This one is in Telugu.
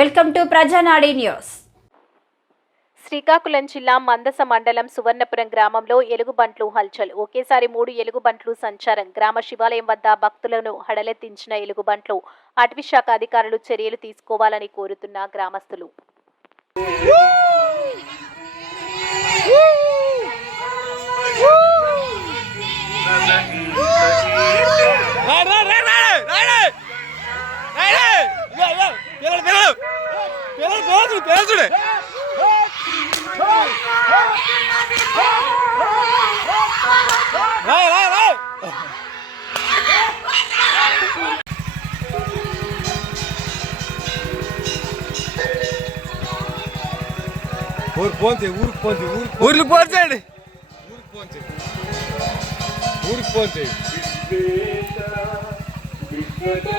Welcome to Prajanadi news. Srikakulam జిల్లా మందస మండలం సువర్ణపురం గ్రామంలో ఎలుగుబంట్లు హల్చల్. ఒకేసారి మూడు ఎలుగుబంట్లు సంచారం. గ్రామ శివాలయం వద్ద భక్తులను హడలెత్తించిన ఎలుగుబంట్లు. అటవీశాఖ అధికారులు చర్యలు తీసుకోవాలని కోరుతున్న గ్రామస్తులు. రైడ్ రైడ్ పిల్లలు పిల్లలు పిల్లలు చూడు రాయ్ రాయ్ రాయ్ ఊరికి పోంతే ఊరికి పోంతే ఊరికి ఊర్లు పోర్చండి ఊరికి పోంతే ఊరికి పోంతే రైట్ వేసం కాదు